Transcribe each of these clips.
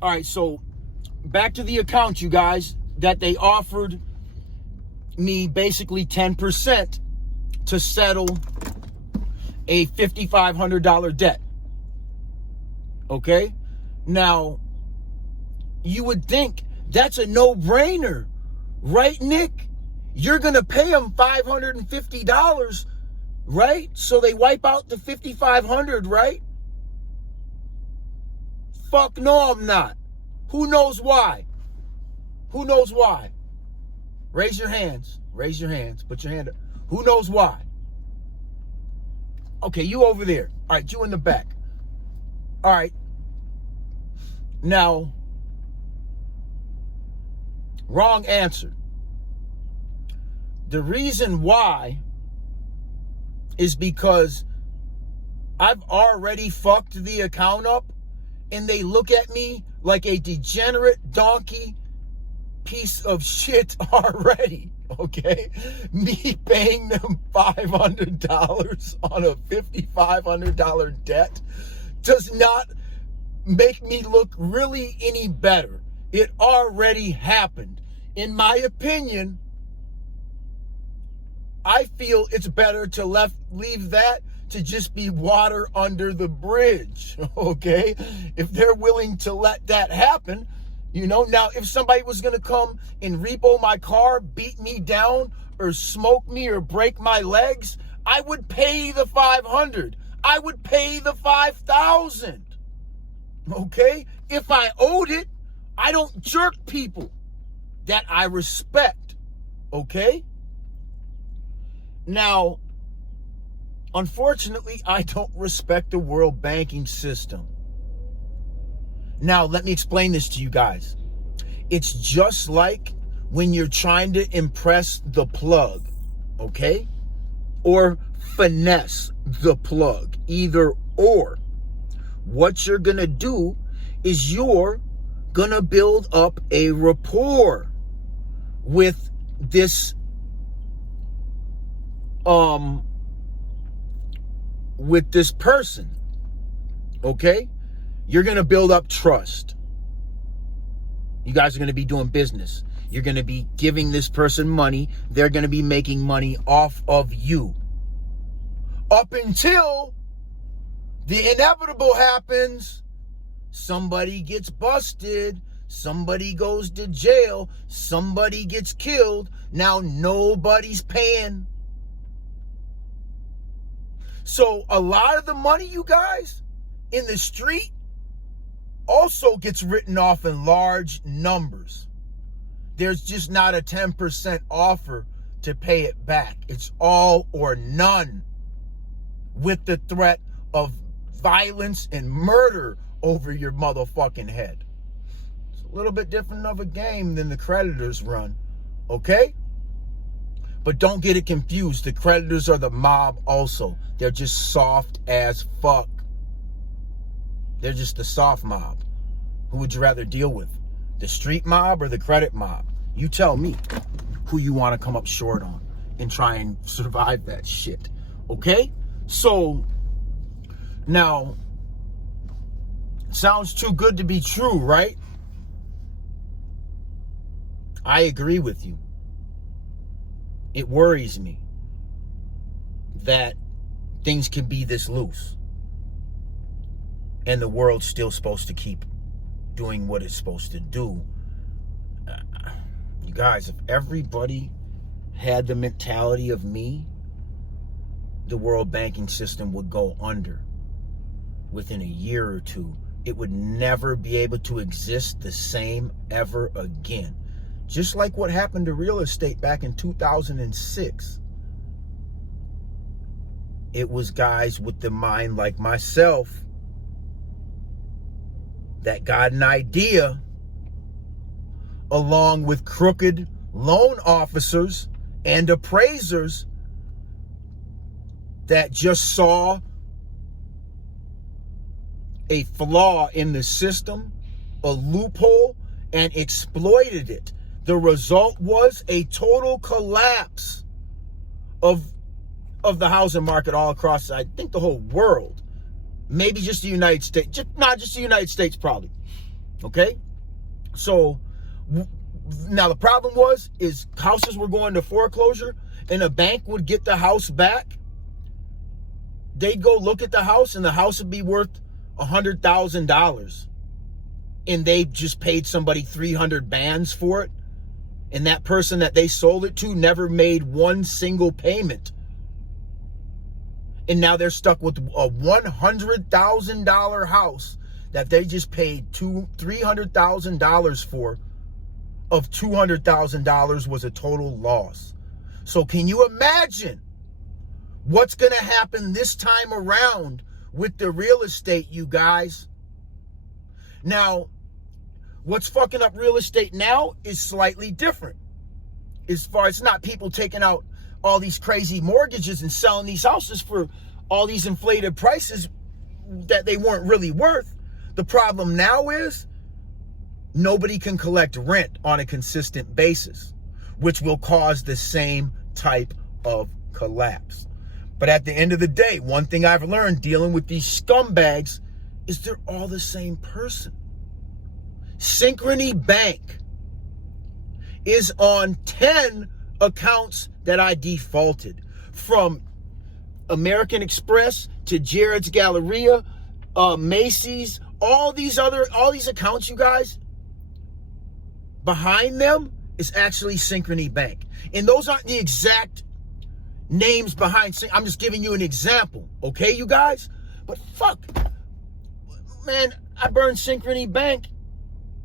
All right, so back to the account, you guys, that they offered me basically 10% to settle a $5,500 debt. Okay? Now, you would think that's a no-brainer, right, Nick? You're going to pay them $550, right? So they wipe out the $5,500, right? Fuck no, I'm not. Who knows why? Who knows why? Raise your hands. Raise your hands. Put your hand up. Who knows why? Okay, you over there. All right, you in the back. All right. Now, wrong answer. The reason why is because I've already fucked the account up and they look at me like a degenerate donkey piece of shit already, okay? Me paying them $500 on a $5,500 debt does not make me look really any better. It already happened. In my opinion, I feel it's better to leave that to just be water under the bridge, okay? If they're willing to let that happen, you know. Now, if somebody was going to come and repo my car, beat me down, or smoke me, or break my legs, I would pay the $500. I would pay the $5,000, okay? If I owed it, I don't jerk people that I respect, okay? Now, unfortunately, I don't respect the world banking system. Now, let me explain this to you guys. It's just like when you're trying to impress the plug, okay? Or finesse the plug, either or. What you're gonna do is you're gonna build up a rapport with this person, okay? You're going to build up trust. You guys are going to be doing business. You're going to be giving this person money. They're going to be making money off of you. Up until the inevitable happens. Somebody gets busted. Somebody goes to jail. Somebody gets killed. Now nobody's paying. So a lot of the money, you guys, in the street also gets written off in large numbers. There's just not a 10% offer to pay it back. It's all or none, with the threat of violence and murder over your motherfucking head. It's a little bit different of a game than the creditors run, okay? But don't get it confused. The creditors are the mob also. They're just soft as fuck. They're just the soft mob. Who would you rather deal with? The street mob or the credit mob? You tell me who you want to come up short on and try and survive that shit. Okay? So, now, sounds too good to be true, right? I agree with you. It worries me that things can be this loose and the world's still supposed to keep doing what it's supposed to do. You guys, if everybody had the mentality of me, the world banking system would go under within a year or two. It would never be able to exist the same ever again. Just like what happened to real estate back in 2006. It was guys with the mind like myself that got an idea, along with crooked loan officers and appraisers that just saw a flaw in the system, a loophole, and exploited it. The result was a total collapse of the housing market all across, I think, the whole world. Maybe just the United States. Not just the United States, probably. Okay? So now the problem is houses were going to foreclosure and a bank would get the house back. They'd go look at the house and the house would be worth $100,000. And they just paid somebody 300 bands for it. And that person that they sold it to never made one single payment. And now they're stuck with a $100,000 house that they just paid $300,000 for. Of $200,000 was a total loss. So can you imagine what's going to happen this time around with the real estate, you guys? Now, what's fucking up real estate now is slightly different. As far as not people taking out all these crazy mortgages and selling these houses for all these inflated prices that they weren't really worth. The problem now is nobody can collect rent on a consistent basis, which will cause the same type of collapse. But at the end of the day, one thing I've learned dealing with these scumbags is they're all the same person. Synchrony Bank is on 10 accounts that I defaulted, from American Express to Jared's Galleria, Macy's, all these accounts, you guys. Behind them is actually Synchrony Bank. And those aren't the exact names behind. I'm just giving you an example, okay, you guys? But fuck, man, I burned Synchrony Bank,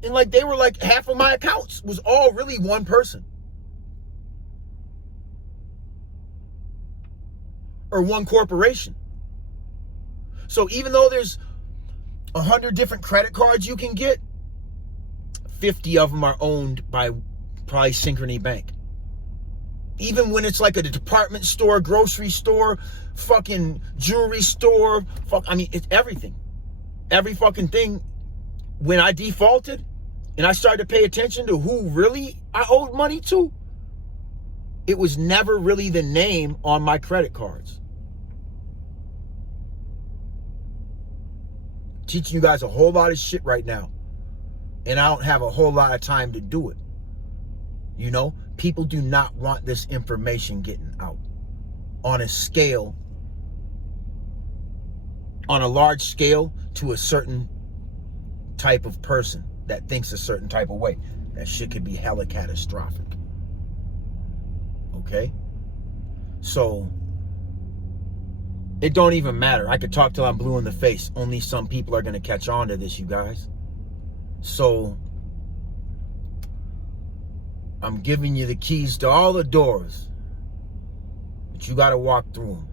and like they were like half of my accounts was all really one person. Or one corporation. So even though there's 100 different credit cards you can get, 50 of them are owned by probably Synchrony Bank. Even when it's like a department store, grocery store, fucking jewelry store, it's everything. Every fucking thing. When I defaulted and I started to pay attention to who really I owed money to, it was never really the name on my credit cards. Teaching you guys a whole lot of shit right now. And I don't have a whole lot of time to do it. You know, people do not want this information getting out on a scale, on a large scale, to a certain type of person that thinks a certain type of way. That shit could be hella catastrophic. Okay? So, it don't even matter. I could talk till I'm blue in the face. Only some people are going to catch on to this, you guys. So, I'm giving you the keys to all the doors, but you got to walk through them.